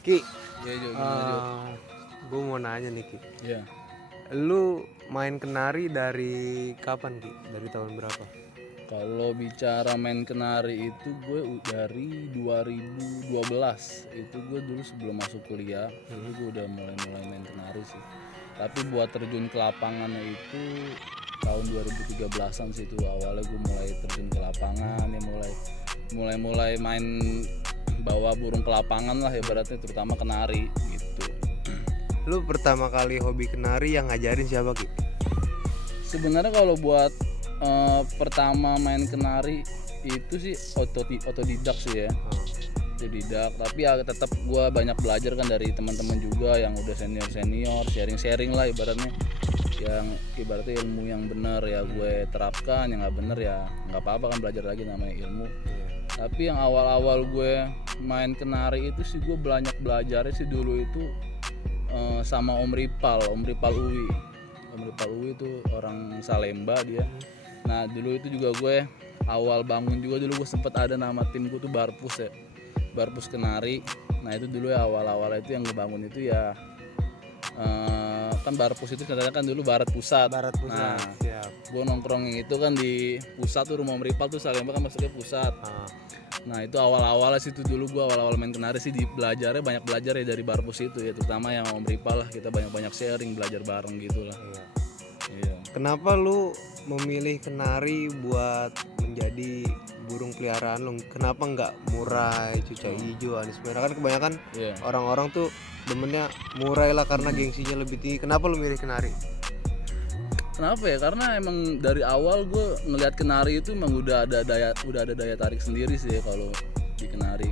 Ki, Ya Jo, gimana Jo? gue mau nanya nih Ki, Ya, lu main kenari dari kapan Ki? Dari tahun berapa? kalau bicara main kenari itu gue dari 2012. Itu gue dulu sebelum masuk kuliah, itu gue udah mulai main kenari sih. Tapi buat terjun ke lapangannya itu tahun 2013-an sih, itu awalnya gue mulai terjun ke lapangan, ya mulai main bawa burung ke lapangan lah ibaratnya, terutama kenari gitu. Lu pertama kali hobi kenari yang ngajarin siapa Ki? Sebenarnya kalau buat pertama main kenari itu sih otodidak sih ya, otodidak. Tapi ya tetap gue banyak belajar kan dari teman-teman juga yang udah senior, sharing lah ibaratnya. Yang ibaratnya ilmu yang benar ya gue terapkan, yang nggak benar ya nggak apa-apa kan, belajar lagi namanya ilmu. Tapi yang awal-awal gue main kenari itu sih gue banyak belajarnya sih dulu itu sama Om Ripal Uwi. Om Ripal Uwi itu orang Salemba dia. Nah dulu itu juga gue awal bangun juga, dulu gue sempet ada nama timku tuh Barpus ya, Barpus Kenari. Nah itu dulu ya awal-awal itu yang ngebangun itu ya kan Barpus itu katanya kan dulu Barat Pusat. Barat Pusat. Nah Siap. gue nongkrongnya itu kan di pusat tuh, rumah Om Ripal tuh Salemba kan masuknya pusat. Nah itu awal-awalnya situ dulu gue awal-awal main kenari sih, belajarnya banyak belajar ya dari Barpus itu ya, terutama yang Om Ripal lah, kita banyak sharing, belajar bareng gitu lah. Iya. Kenapa lu memilih kenari buat menjadi burung peliharaan lu? Kenapa nggak murai, cucai hijau, anis merah? Kan kebanyakan Iya. orang-orang tuh demennya murai lah karena gengsinya lebih tinggi. Kenapa lu milih kenari? Kenapa ya? Karena emang dari awal gue ngelihat kenari itu emang udah ada daya tarik sendiri sih ya kalau di kenari.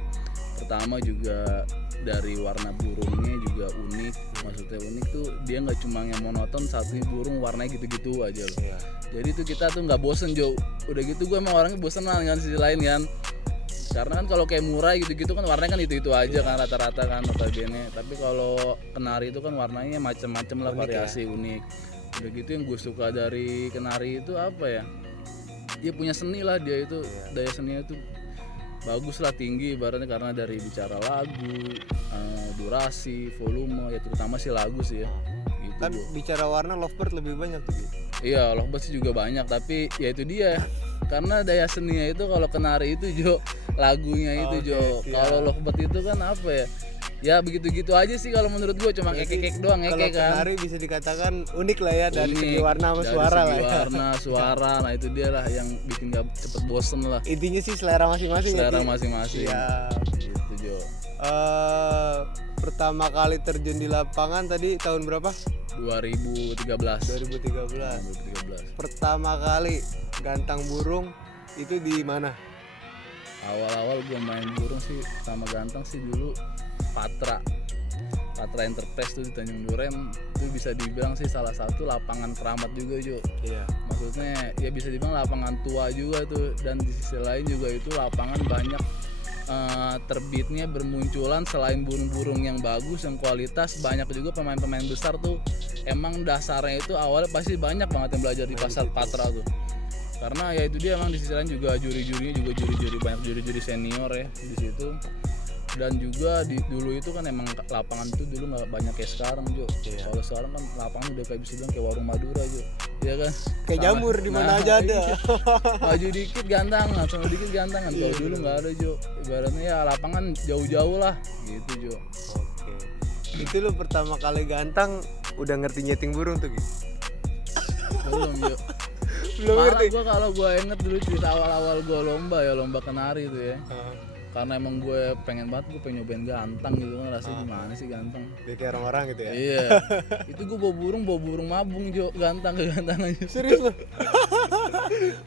Pertama juga dari warna burungnya juga unik. Maksudnya unik tuh dia nggak cuma yang monoton satu burung warnanya gitu-gitu aja loh. Iya. Jadi tuh kita tuh nggak bosen Jo. Udah gitu gue emang orangnya bosen lah kan sisi lain kan. Karena kan kalau kayak murai gitu-gitu kan warnanya kan itu aja kan rata-rata kan notabene. Tapi kalau kenari itu kan warnanya macam-macam lah, variasi unik. Udah gitu yang gue suka dari kenari itu apa ya? Dia punya seni lah, dia itu daya seninya tuh bagus lah, tinggi ibaratnya, karena dari bicara lagu, durasi, volume ya, terutama sih lagu sih ya. Gitu. Kan bicara warna lovebird lebih banyak tuh Ki. Iya, lovebird sih juga banyak, tapi ya itu dia. Karena daya seninya itu kalau kenari itu Jo, lagunya itu Jo. Kalau lovebird itu kan apa ya? Ya begitu-gitu aja sih kalau menurut gue, cuma kekek doang, Kalau ngekek kan. kenari bisa dikatakan unik lah ya, dari Unik, segi warna sama dari suara segi lah ya. warna, suara, nah itu dia lah yang bikin gak cepet bosen lah. Intinya sih selera masing-masing. Selera ya, Ki? masing-masing. Iya. Gitu Jo. Pertama kali terjun di lapangan tadi tahun berapa? 2013. 2013. Pertama kali gantang burung itu di mana? Awal-awal gue main burung sih sama gantang sih dulu Patra Enterprise tuh di Tanjung Duren. Itu bisa dibilang sih salah satu lapangan keramat juga Jo. Iya. Maksudnya ya bisa dibilang lapangan tua juga tuh, dan di sisi lain juga itu lapangan banyak terbitnya bermunculan selain burung-burung yang bagus, yang kualitas, banyak juga pemain-pemain besar tuh. Emang dasarnya itu awalnya pasti banyak banget yang belajar di pasar Patra tuh. Karena ya itu dia, emang di sisi lain juga juri-jurinya juga banyak juri-juri senior ya di situ. Dan juga dulu itu kan emang lapangan tuh dulu nggak banyak kayak sekarang Jo. Kalau sekarang kan lapangan udah kayak bisa bilang kayak warung Madura Jo. Iya kan? Kayak jamur di mana aja ada. Iya. Maju dikit gantangan, sama dikit gantangan. Kalau dulu nggak ada Jo. Ibaratnya ya lapangan jauh-jauh lah gitu Jo. Oke. Itu lu pertama kali gantang udah ngerti nyeting burung tuh Ki? Belum Jo. Belum Malah ngerti. gue kalau gue inget dulu cerita awal-awal gue lomba kenari itu ya. Karena emang gue pengen banget, gue pengen nyobain gantang gitu kan, rasanya gimana sih gantang. Dia kayak orang-orang gitu ya? Iya. Itu gue bawa burung mabung Jo, gantang aja. Serius lu?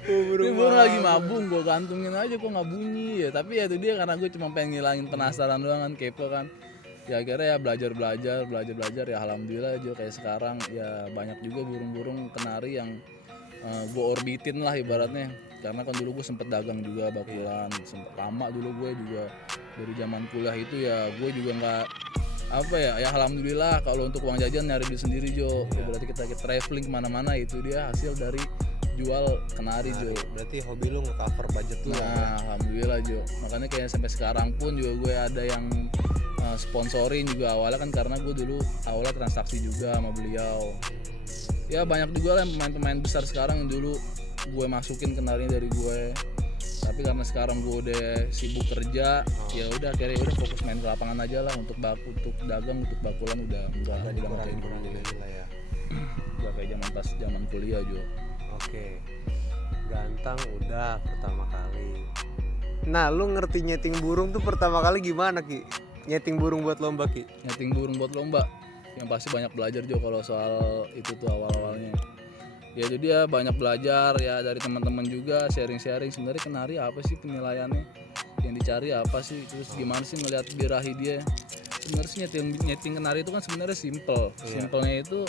Ini burung lagi mabung, gue gantungin aja kok nggak bunyi ya. Tapi ya itu dia, karena gue cuma pengen ngilangin penasaran doang kan, kepo kan. Ya akhirnya ya belajar ya, alhamdulillah Jo, kayak sekarang ya banyak juga burung-burung kenari yang gue orbitin lah ibaratnya. Karena kan dulu gue sempet dagang juga bakulan, sempet lama dulu gue juga dari zaman kuliah itu ya, gue juga nggak apa ya alhamdulillah kalau untuk uang jajan nyari duit sendiri Jo. Ya, berarti kita traveling kemana-mana itu dia hasil dari jual kenari Jo. Berarti hobi lu nge-cover budget lu. Nah alhamdulillah Jo, makanya kayak sampai sekarang pun juga gue ada yang sponsorin juga awalnya kan, karena gue dulu awalnya transaksi juga sama beliau. Ya banyak juga lah pemain-pemain besar sekarang yang dulu gue masukin kenarinya dari gue, tapi karena sekarang gue udah sibuk kerja, ya udah akhirnya udah fokus main ke lapangan aja lah. Untuk dagang, untuk bakulan udah kayak dulu ya. Udah kayak zaman kuliah juga. Oke. Gantang udah pertama kali. Nah, lu ngerti nyeting burung tuh pertama kali gimana, Ki? Nyeting burung buat lomba, Ki? Nyeting burung buat lomba, yang pasti banyak belajar juga kalau soal itu tuh awal-awalnya. Ya itu dia banyak belajar ya dari teman-teman juga, sharing-sharing sebenarnya kenari apa sih penilaiannya, yang dicari apa sih, terus gimana sih ngelihat birahi dia. Sebenarnya sih nyeting kenari itu kan sebenarnya simpelnya itu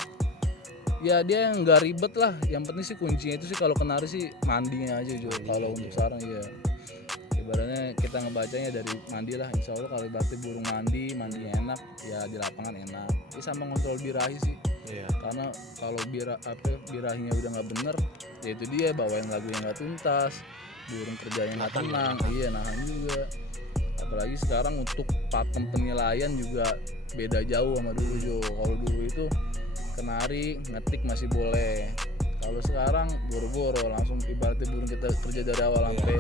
ya dia nggak ribet lah. Yang penting sih kuncinya itu sih kalau kenari sih mandinya aja juga. Kalau untuk sarang ya ibaratnya kita ngebacanya dari mandi lah, insya Allah kalau ibaratnya burung mandinya enak ya di lapangan enak. Ya sama ngontrol birahi sih. Iya. Karena kalau birahinya udah nggak bener, ya itu dia bawain lagu yang nggak tuntas, burung kerjanya nggak tenang, iya nahan juga. Apalagi sekarang untuk pakem penilaian juga beda jauh sama dulu Jo. Kalau dulu itu kenari ngetik masih boleh, kalau sekarang boro-boro langsung ibaratnya burung kita kerja dari awal sampai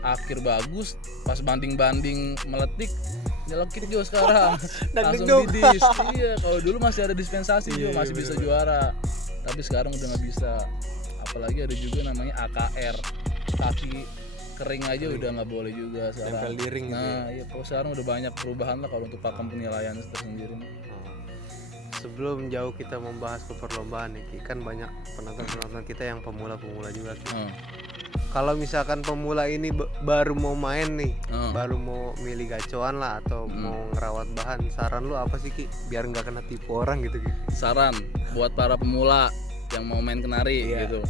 akhir bagus, pas banding meletik nyelekit Jo sekarang langsung didis. Iya, kalau dulu masih ada dispensasi Jo, masih bisa juara, tapi sekarang udah nggak bisa. Apalagi ada juga namanya AKR, kaki kering aja udah nggak boleh juga sekarang. Tempel di ring gitu. Nah iya, kalau sekarang udah banyak perubahan lah kalau untuk pakem penilaian tersendiri. Sebelum jauh kita membahas ke perlombaan nih, Ki, kan banyak penonton kita yang pemula-pemula juga, Ki. Kalau misalkan pemula ini baru mau main nih, baru mau milih gacoan lah atau mau ngerawat bahan, saran lu apa sih, Ki, biar nggak kena tipu orang gitu, Ki? Saran buat para pemula yang mau main kenari gitu.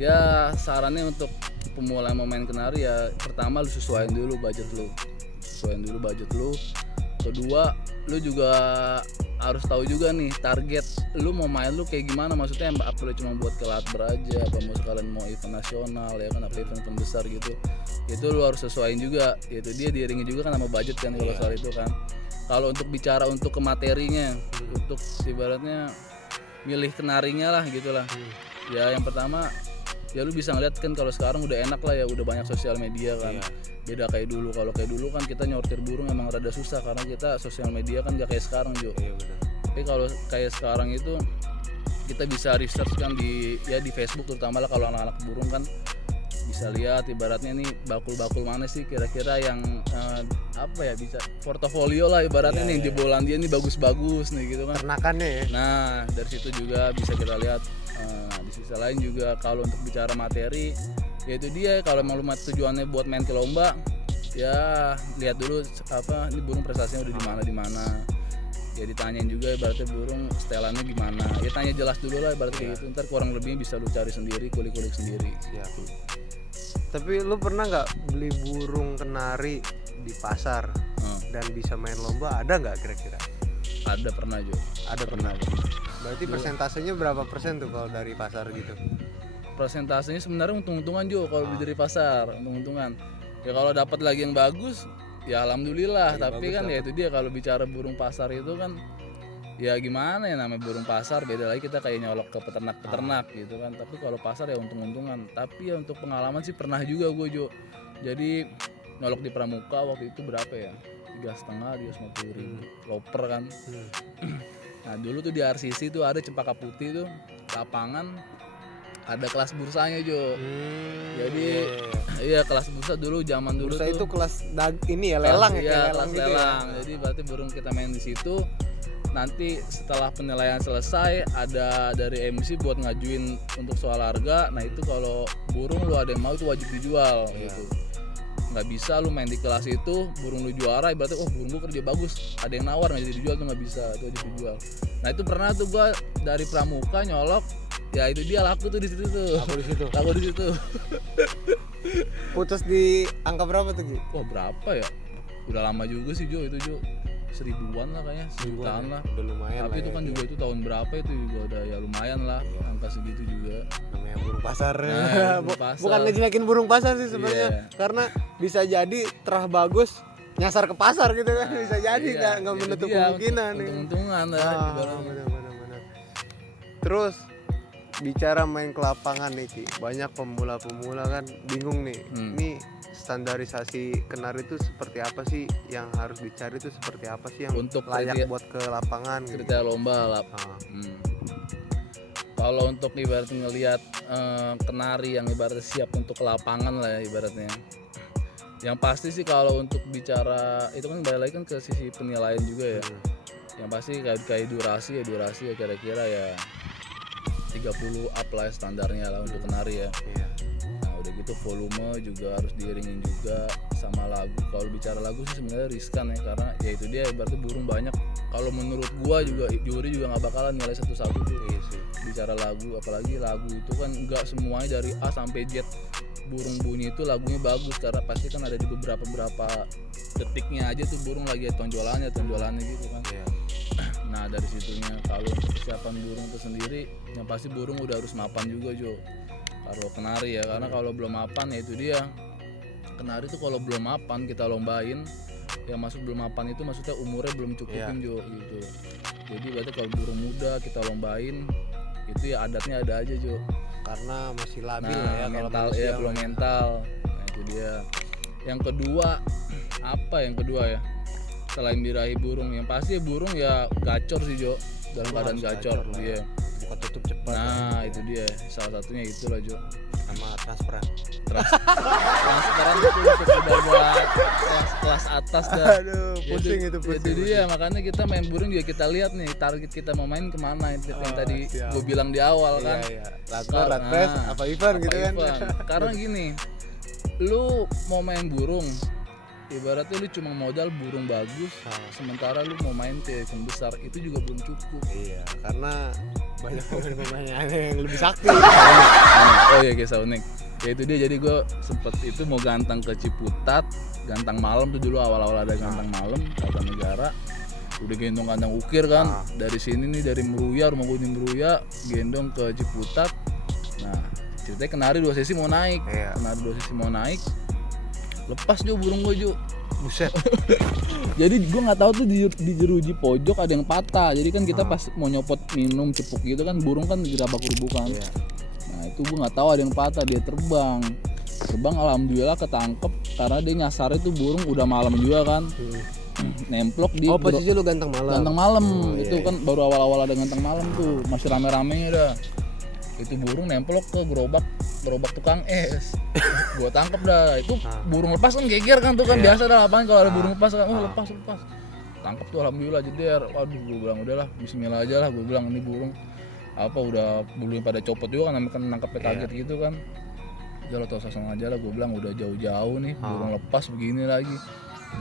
Ya sarannya untuk pemula yang mau main kenari ya pertama lu sesuaiin dulu budget lu. Kedua, lu juga harus tahu juga nih target lu mau main lu kayak gimana, maksudnya apa lu cuma buat kelat beraja, apa mau sekalian mau event nasional ya kan, apa event besar gitu. Itu lu harus sesuaiin juga, itu dia diiringi juga kan sama budget kan kalau soal itu kan. Kalau untuk bicara untuk ke materinya, untuk ibaratnya milih kenarinya lah gitulah. Ya yang pertama ya lu bisa ngeliat kan kalau sekarang udah enak lah ya, udah banyak sosial media kan. Beda kayak dulu. Kalau kayak dulu kan kita nyortir burung emang rada susah karena kita sosial media kan gak kayak sekarang Jo. Tapi kalau kayak sekarang itu kita bisa research kan di Facebook terutama lah, kalau anak-anak burung kan bisa lihat ibaratnya nih bakul-bakul mana sih kira-kira yang bisa portofolio lah ibaratnya nih di bolan dia nih bagus-bagus nih gitu kan. Ternakannya ya. Nah dari situ juga bisa kita lihat. Di sisi lain juga kalau untuk bicara materi, yaitu dia kalau mau tujuannya buat main ke lomba, ya lihat dulu ini burung prestasinya udah di mana. Ya ditanyain juga ibaratnya burung setelannya gimana. Ya tanya jelas dulu lah ibaratnya kayak gitu. Ntar kurang lebihnya bisa lu cari sendiri, kulik-kulik sendiri. Siap. Tapi lu pernah nggak beli burung kenari di pasar dan bisa main lomba, ada nggak kira-kira? Ada pernah Jo. Ada pernah. Berarti persentasenya berapa persen tuh kalau dari pasar gitu? Persentasenya sebenarnya untung-untungan Jo kalau beli dari pasar, untung-untungan. Ya kalau dapat lagi yang bagus, ya alhamdulillah. Tapi kan ya itu dia, kalau bicara burung pasar itu kan ya gimana ya, namanya burung pasar beda lagi, kita kayak nyolok ke peternak gitu kan. Tapi kalau pasar ya untung-untungan. Tapi ya untuk pengalaman sih pernah juga gue Jo. Jadi nyolok di Pramuka waktu itu berapa ya? 350 loper kan. Nah dulu tuh di RCC tuh ada Cempaka Putih tuh lapangan, ada kelas bursanya Jo. Jadi iya kelas bursa dulu, zaman dulu bursa tuh. Itu kelas ini ya lelang kelas gitu lelang. ya. Jadi berarti burung kita main di situ. Nanti setelah penilaian selesai ada dari MC buat ngajuin untuk soal harga. Nah itu kalau burung lu ada yang mau itu wajib dijual gitu. Nggak bisa lu main di kelas itu burung lu juara ibaratnya burung lu kerja bagus, ada yang nawar nggak jadi dijual, tuh nggak bisa, itu wajib dijual. Nah itu pernah tuh gua dari Pramuka nyolok, ya itu dia laku tuh di situ tuh. Laku di situ. Putus di angka berapa tuh Gi? Wah berapa ya? Udah lama juga sih Jo itu Jo. 1000-an lah kayaknya, 1.000-an lah. Udah lumayan. Tapi itu kan juga itu tahun berapa itu juga udah ya lumayan lah, angka segitu juga. Namanya burung pasar. Burung pasar. Bukan ngejelekin burung pasar sih sebenarnya, karena bisa jadi terah bagus nyasar ke pasar gitu kan, bisa jadi nggak menutup kemungkinan nih. Untung-untungan Benar. Terus bicara main ke lapangan nih Ki, banyak pemula-pemula kan bingung nih. Ini standarisasi kenari itu seperti apa sih, yang harus dicari itu seperti apa sih yang untuk layak buat ke lapangan kriteria gitu. lomba lah. Kalau untuk ibarat ngelihat kenari yang ibaratnya siap untuk ke lapangan lah ya ibaratnya. Yang pasti sih kalau untuk bicara itu kan balik lagi kan ke sisi penilaian juga ya. Yang pasti kayak durasi ya kira-kira ya 30 up lah standarnya lah untuk kenari ya. Nah udah gitu volume juga harus diiringin juga sama lagu. Kalau bicara lagu sih sebenarnya riskan ya, karena ya itu dia ibaratnya burung banyak. Kalau menurut gua juga juri juga nggak bakalan nilai satu-satu tuh. Bicara lagu, apalagi lagu itu kan nggak semuanya dari A sampai Z burung bunyi itu lagunya bagus, karena pasti kan ada di beberapa detiknya aja tuh burung lagi tonjolannya gitu kan. Nah dari situnya kalau untuk kesiapan burung itu sendiri yang pasti burung udah harus mapan juga Jo kalau kenari ya, karena kalau belum mapan ya itu dia kenari tuh kalau belum mapan kita lombain yang masuk belum mapan itu maksudnya umurnya belum cukupin Jo gitu. Jadi berarti kalau burung muda kita lombain itu ya adatnya ada aja Jo, karena masih labil ya mental ya, belum mental. Nah itu dia. Yang kedua ya selain birahi burung, yang pasti burung ya gacor sih Jo, dalam keadaan gacor dia buka tutup cepat. Nah itu dia salah satunya itulah Jo, sama transparan itu untuk udah buat kelas atas dah. Aduh, pusing itu dia makanya kita main burung juga kita lihat nih target kita mau main kemana, yang tadi gue bilang di awal kan. Latres apa event gitu kan. Karena gini, lu mau main burung ibaratnya lu cuma modal burung bagus, sementara lu mau main ke event besar itu juga belum cukup. Iya, karena banyak pemain yang lebih sakti. Oh iya guys, unik. Ya itu dia, jadi gue sempet itu mau gantang ke Ciputat, gantang malam tuh dulu awal-awal ada gantang malam, Kartanegara. Udah gendong gantang ukir kan, dari sini nih dari Meruya, rumah gue di Meruya, gendong ke Ciputat. Nah ceritanya kenari 2 sesi mau naik, lepas Jo burung gue Jo. Buset. Jadi gue nggak tahu tuh di jeruji pojok ada yang patah. Jadi kan kita pas mau nyopot minum cepuk gitu kan burung kan dirabak rubukan. Nah itu gue nggak tahu ada yang patah, dia terbang alhamdulillah ketangkep karena dia nyasar itu burung udah malam juga kan. Nemplok di posisi lu gantang malam. Itu kan baru awal-awal ada gantang malam tuh, masih rame-ramenya dah. Itu burung nemplok ke gerobak tukang es. Gua tangkep dah. Itu burung lepas kan geger kan tuh kan biasa dah lapangan kalau ada burung lepas kan. Lepas. Tangkep tuh alhamdulillah jeder. Waduh gua bilang udahlah bismillah aja lah, gua bilang ini burung apa udah bulunya pada copot juga kan, nangkepnya kaget gitu kan. Ya lo tau sasang aja lah, gua bilang udah jauh-jauh nih burung lepas begini lagi.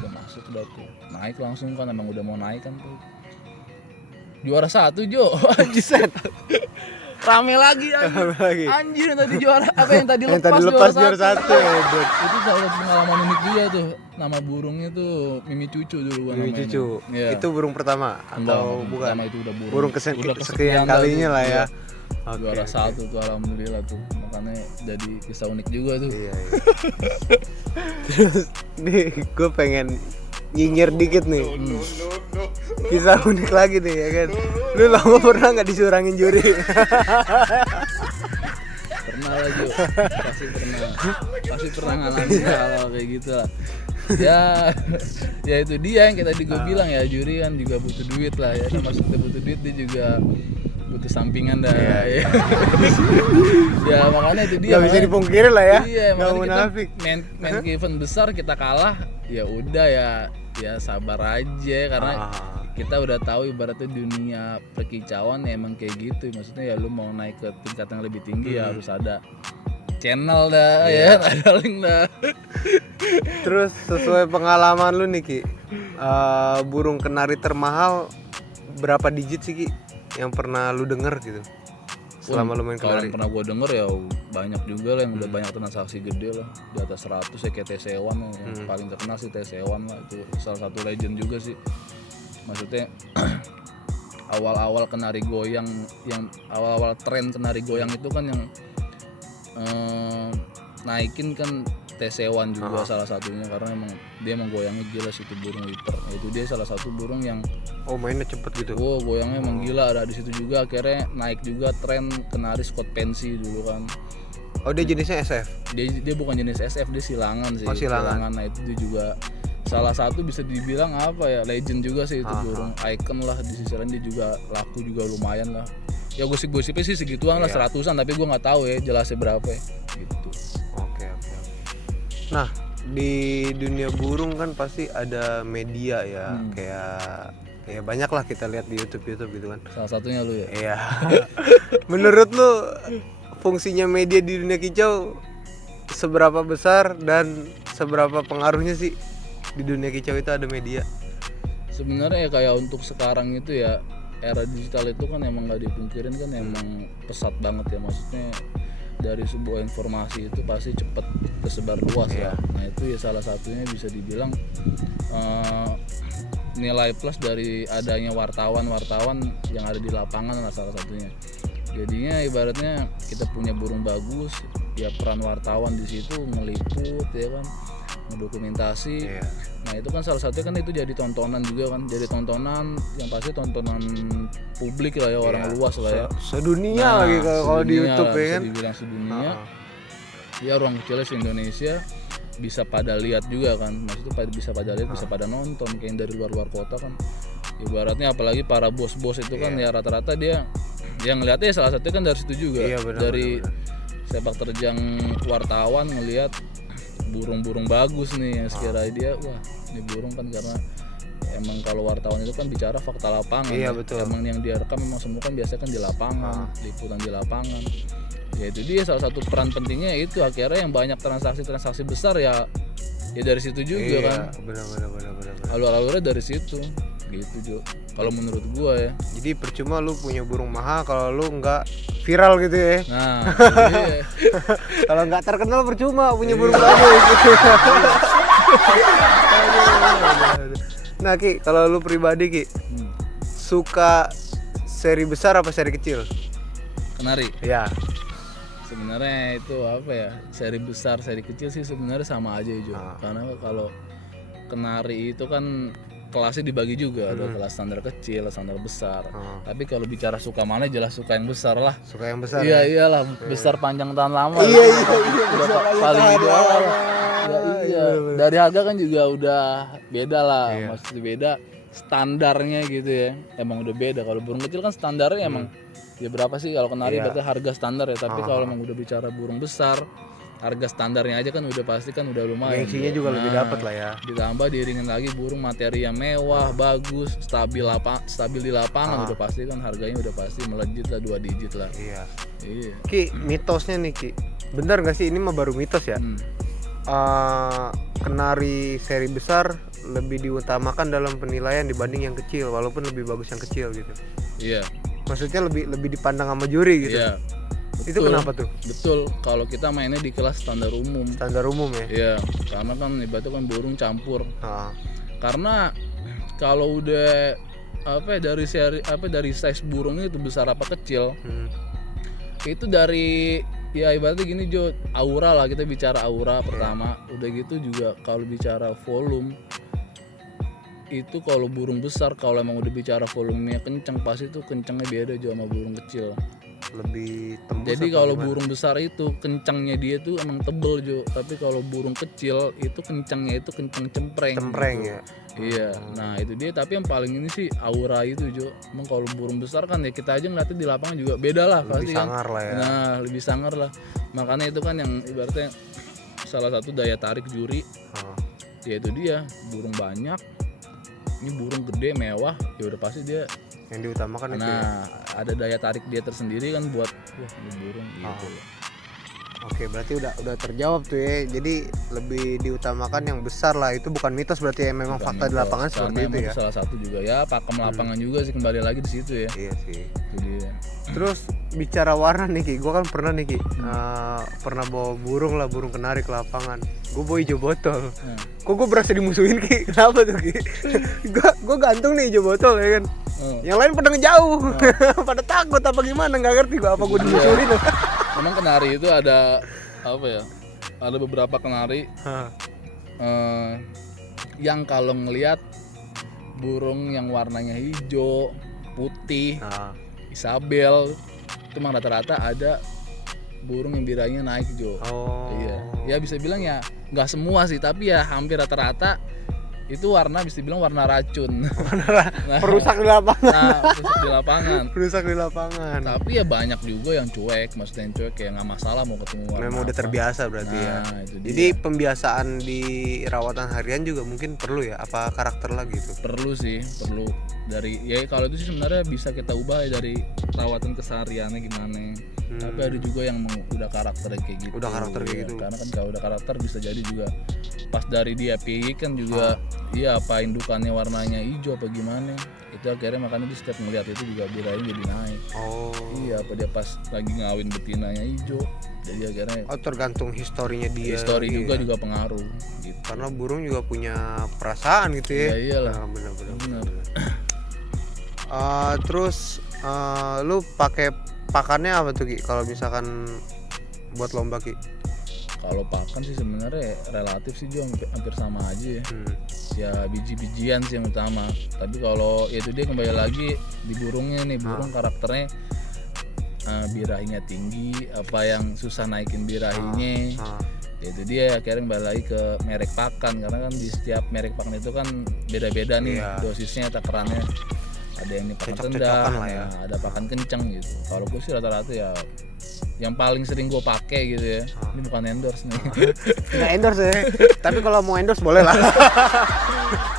Udah masuk udah tuh. Naik langsung kan, emang udah mau naik kan tuh. Juara 1 Jo. Anjir. Rame lagi. Anjir yang tadi juara apa yang tadi lepas juara 1 ya. Itu salah satu pengalaman unik juga tuh. Nama burungnya tuh Mimi Cucu dulu namanya. Mimi Cucu. Ya. Itu burung pertama atau bukan? Pertama itu udah burung kesekian kalinya lah ya. Juara 1 tuh alhamdulillah tuh. Makanya jadi kisah unik juga tuh. Iya. Terus nih gue pengen nyinyir dikit nih. Kisah unik lagi nih ya kan. Lu lama pernah nggak disurangin juri? Pernah lah Jo, pasti pernah ngalamin hal kayak gitu lah. Ya itu dia yang tadi gue bilang ya, juri kan juga butuh duit lah ya. Maksudnya butuh duit, dia juga butuh sampingan dah. Ya makanya itu dia. Gak bisa dipungkiri lah ya. Iya, gak munafik. Main event besar kita kalah, ya udah ya sabar aja karena kita udah tahu ibaratnya dunia perkicauan ya emang kayak gitu. Maksudnya ya lu mau naik ke tingkat yang lebih tinggi ya harus ada channel dah ya, ada link dah. Terus sesuai pengalaman lu nih Ki, burung kenari termahal berapa digit sih Ki yang pernah lu denger gitu selama lu main kenari? Kalau pernah gua denger ya banyak juga lah yang udah banyak transaksi gede lah, di atas 100 ya, kayak TC1 yang paling terkenal sih TC1 lah, itu salah satu legend juga sih. Maksudnya awal-awal kenari goyang, yang awal-awal tren kenari goyang itu kan yang naikin kan TC1 juga salah satunya, karena emang goyangnya gila sih itu burung wiper. Itu dia salah satu burung yang mainnya cepet gitu. Goyangnya emang gila. Ada di situ juga akhirnya naik juga tren kenari Scott Pensy dulu kan. Dia jenisnya SF. Dia bukan jenis SF, dia silangan sih. Silangan. Nah itu dia juga salah satu bisa dibilang apa ya, legend juga sih itu burung, icon lah. Di sisi lain dia juga laku juga lumayan lah. Ya gosip-gosipnya sih segituan lah, 100-an, tapi gue nggak tahu ya jelasnya berapa ya, gitu. Oke. Nah, di dunia burung kan pasti ada media ya, kayak banyak lah kita lihat di YouTube gitu kan. Salah satunya lu ya. Iya. Menurut lu fungsinya media di dunia kicau seberapa besar dan seberapa pengaruhnya sih di dunia kicau itu ada media? Sebenarnya ya kayak untuk sekarang itu ya, era digital itu kan emang nggak dipungkirin kan emang pesat banget ya, maksudnya dari sebuah informasi itu pasti cepet tersebar luas ya. Nah itu ya salah satunya bisa dibilang nilai plus dari adanya wartawan yang ada di lapangan lah salah satunya. Jadinya ibaratnya kita punya burung bagus, ya peran wartawan di situ ngeliput ya kan, ngedokumentasi. Nah itu kan salah satunya kan itu jadi tontonan juga kan, jadi tontonan yang pasti tontonan publik lah ya, orang luas lah ya. Sedunia lagi kalau di YouTube ya kan. Bisa dibilang sedunia. Ya ruang kecilnya se-Indonesia bisa pada lihat juga kan, maksudnya bisa pada lihat, bisa pada nonton kayak dari luar kota kan. Ibaratnya apalagi para bos-bos itu kan ya rata-rata dia yang ngeliatnya salah satunya kan dari situ juga. Dari sepak terjang wartawan ngelihat burung-burung bagus nih yang sekiranya dia wah ini burung kan, karena emang kalau wartawan itu kan bicara fakta lapangan. Betul. Emang yang dia rekam memang semua kan biasanya kan di lapangan, liputan di lapangan. Ya itu dia salah satu peran pentingnya itu, akhirnya yang banyak transaksi besar ya dari situ juga kan. Benar. Alur-alurnya dari situ gitu Jo, kalau menurut gua ya. Jadi percuma lu punya burung mahal kalau lu nggak viral gitu ya. Nah iya. Kalau nggak terkenal percuma punya burung bagus. Nah Ki, kalau lu pribadi Ki, suka seri besar apa seri kecil? Kenari. Ya. Sebenarnya itu apa ya, seri besar seri kecil sih sebenarnya sama aja Jo. Karena kalau kenari itu kan kelasnya dibagi juga, ada kelas standar kecil, standar besar. Tapi kalau bicara suka mana, jelas suka yang besar lah. Suka yang besar. Iya iyalah, besar panjang tahan lama. Iya. Paling ideal. Iya. Dari harga kan juga udah beda lah, maksudnya beda standarnya gitu ya. Emang udah beda. Kalau burung kecil kan standarnya emang ya berapa sih kalau kenari berarti harga standar ya. Tapi kalau emang udah bicara burung besar, harga standarnya aja kan udah pasti kan udah lumayan. Gengsinya juga lebih dapat lah ya. Ditambah diiringin lagi burung materi yang mewah, bagus, stabil di lapangan, udah pasti kan harganya udah pasti melejit lah 2 digit lah. Iya. Ki, mitosnya nih Ki, benar nggak sih ini mah baru mitos ya? Kenari seri besar lebih diutamakan dalam penilaian dibanding yang kecil, walaupun lebih bagus yang kecil gitu. Iya. Maksudnya lebih dipandang sama juri gitu. Iya. Itu kenapa tuh? Betul, kalau kita mainnya di kelas standar umum. Standar umum ya? Iya, karena kan ibaratnya kan burung campur. Karena kalau udah dari size burungnya itu besar apa kecil, itu dari ya ibaratnya gini Jo, aura lah, kita bicara aura pertama. Udah gitu juga kalau bicara volume, itu kalau burung besar kalau emang udah bicara volumenya kenceng, pasti itu kencengnya beda Jo sama burung kecil. Lebih tembus. Jadi kalau burung besar itu kencangnya dia tuh emang tebel Jo, tapi kalau burung kecil itu kencangnya itu kencang cempreng gitu. Ya. Iya. Nah itu dia, tapi yang paling ini sih aura itu Jo. Emang kalau burung besar kan ya kita aja ngeliatnya di lapangan juga beda lah pasti kan. Lebih sangar lah ya. Nah lebih sangar lah. Makanya itu kan yang ibaratnya salah satu daya tarik juri. Ya itu dia, burung banyak, ini burung gede mewah, ya udah pasti dia yang diutamakan itu. Nah, ada daya tarik dia tersendiri kan buat wah ini burung gitu. Oke, berarti udah terjawab tuh ya. Jadi lebih diutamakan yang besar lah. Itu bukan mitos berarti ya, memang bukan fakta mitos. Di lapangan seperti itu ya. Salah satu juga ya, pakem lapangan juga sih, kembali lagi di situ ya. Iya sih. Jadi terus bicara warna nih Ki, gue kan pernah nih Ki, pernah bawa burung kenari ke lapangan. Gue bawa hijau botol. Kok gue berasa dimusuhin Ki? Kenapa tuh Ki? Gue gantung nih hijau botol ya kan. Yang lain pada ngejauh, pada takut apa gimana, nggak ngerti gue apa gue dimusuhin. Memang kenari itu ada apa ya, ada beberapa kenari Hah. yang kalau ngelihat burung yang warnanya hijau, putih, Nah, Isabel itu mah rata-rata ada burung yang biranya naik Jo. oh. Iya, ya bisa bilang ya nggak semua sih, tapi ya hampir rata-rata itu warna bisa dibilang warna racun. Nah, Perusak di lapangan. rusak di lapangan. Perusak di lapangan. Tapi ya banyak juga yang cuek, maksudnya yang cuek kayak nggak masalah mau ketemu warna. Memang udah apa. terbiasa berarti ya. Nah, itu dia. Jadi pembiasaan di rawatan harian juga mungkin perlu ya, apa karakter lagi tuh? Perlu sih, perlu dari ya kalau itu sih sebenarnya bisa kita ubah ya dari rawatan kesehariannya gimana. Tapi ada juga yang udah karakternya kayak gitu. Udah karakter kayak ya. gitu. Karena kan kalau udah karakter bisa jadi juga pas dari dia pergi kan juga iya apa indukannya warnanya hijau apa gimana. Itu akhirnya makanya dia setiap ngeliat itu juga biranya jadi naik. Oh. Iya apa dia pas lagi ngawin betinanya hijau. Jadi akhirnya Oh, tergantung historinya dia. histori lagi juga ya. juga pengaruh gitu. Karena burung juga punya perasaan gitu ya. Ya iyalah. Nah, benar-benar. Benar. Terus lu pakai pakannya apa tuh Ki? Kalau misalkan buat lomba Ki? Kalau pakan sih sebenarnya relatif sih Jo hampir sama aja ya. Ya biji-bijian sih yang utama. Tapi kalau ya itu dia kembali lagi di burungnya nih, burung karakternya birahinya tinggi, apa yang susah naikin birahinya. Ah, Ya itu dia akhirnya kembali lagi ke merek pakan karena kan di setiap merek pakan itu kan beda-beda nih Iya. dosisnya takarannya. Ada yang ini pakan Cocok-cocokan rendah, lah ya. nah, ada pakan kenceng gitu. Kalau gue sih rata-rata ya yang paling sering gue pakai gitu ya. Ini bukan endorse nih. nggak endorse ya. Tapi kalau mau endorse boleh lah.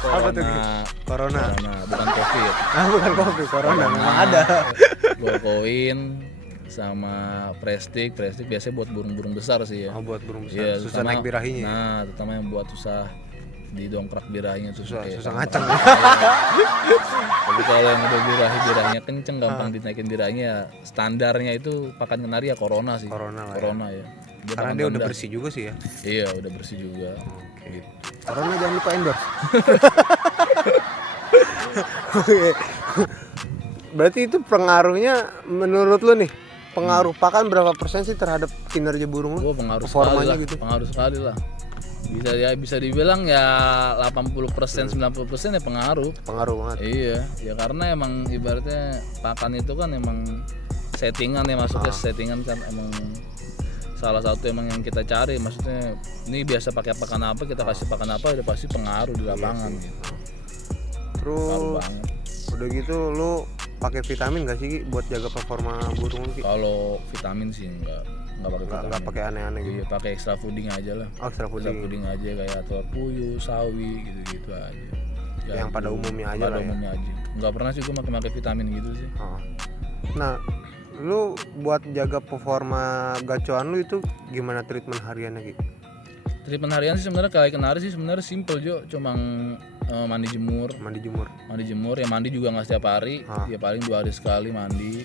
Apa tuh, Ki? Corona. Bukan COVID. Bukan kopi, corona memang ada. Golkoin sama Prestik biasanya buat burung-burung besar sih ya. Oh, buat burung besar. Iya, susah terutama- naik birahinya. Nah, terutama yang buat susah didongkrak birahinya tuh Susah kayak ngaceng. Tapi kalau yang udah birahinya kenceng gampang dinaikin birahinya ya, standarnya itu pakan kenari ya Corona sih. Corona lah ya. Corona ya. Karena pakan dia udah rendah. bersih juga sih ya. Iya, udah bersih juga. Gitu. Corona jangan lupa endorse. Oke. Berarti itu pengaruhnya menurut lu nih, pengaruh pakan berapa persen sih terhadap kinerja burung lu? Gua pengaruh sekali Performanya lah, gitu. pengaruh sekali lah. Bisa dibilang ya 80% 90% ya pengaruh. Pengaruh banget. Iya, ya karena emang ibaratnya pakan itu kan emang settingan ya, maksudnya settingan kan emang salah satu emang yang kita cari, maksudnya ini biasa pakai pakan apa, kita kasih pakan apa udah pasti pengaruh di lapangan gitu. Pengaruh Terus banget. udah gitu lu pakai vitamin gak sih Ki, buat jaga performa burung lu Ki? Kalau vitamin sih enggak pakai vitamin. Nggak pakai aneh-aneh gitu. Iya, pakai extra fooding aja lah. Oh, extra Extra fooding. fooding aja kayak telur puyuh, sawi gitu-gitu aja. Yang pada umumnya aja pada lah ya. umumnya aja. Enggak pernah sih gue pakai vitamin gitu sih. Oh. Nah, lu buat jaga performa gacoan lu itu gimana treatment hariannya Ki? Treatment harian sih sebenarnya kayak kenari sih sebenarnya simple Jo, cuma mandi jemur. Mandi jemur. Ya mandi juga nggak setiap hari, ya paling 2 hari sekali mandi.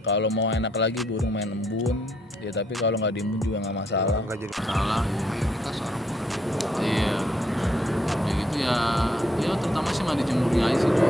Kalau mau enak lagi burung main embun, ya tapi kalau nggak diembun juga nggak masalah. Enggak jadi Salah. mayoritas orang Iya. Ya gitu ya terutama sih mandi jemurnya aja sih Jo.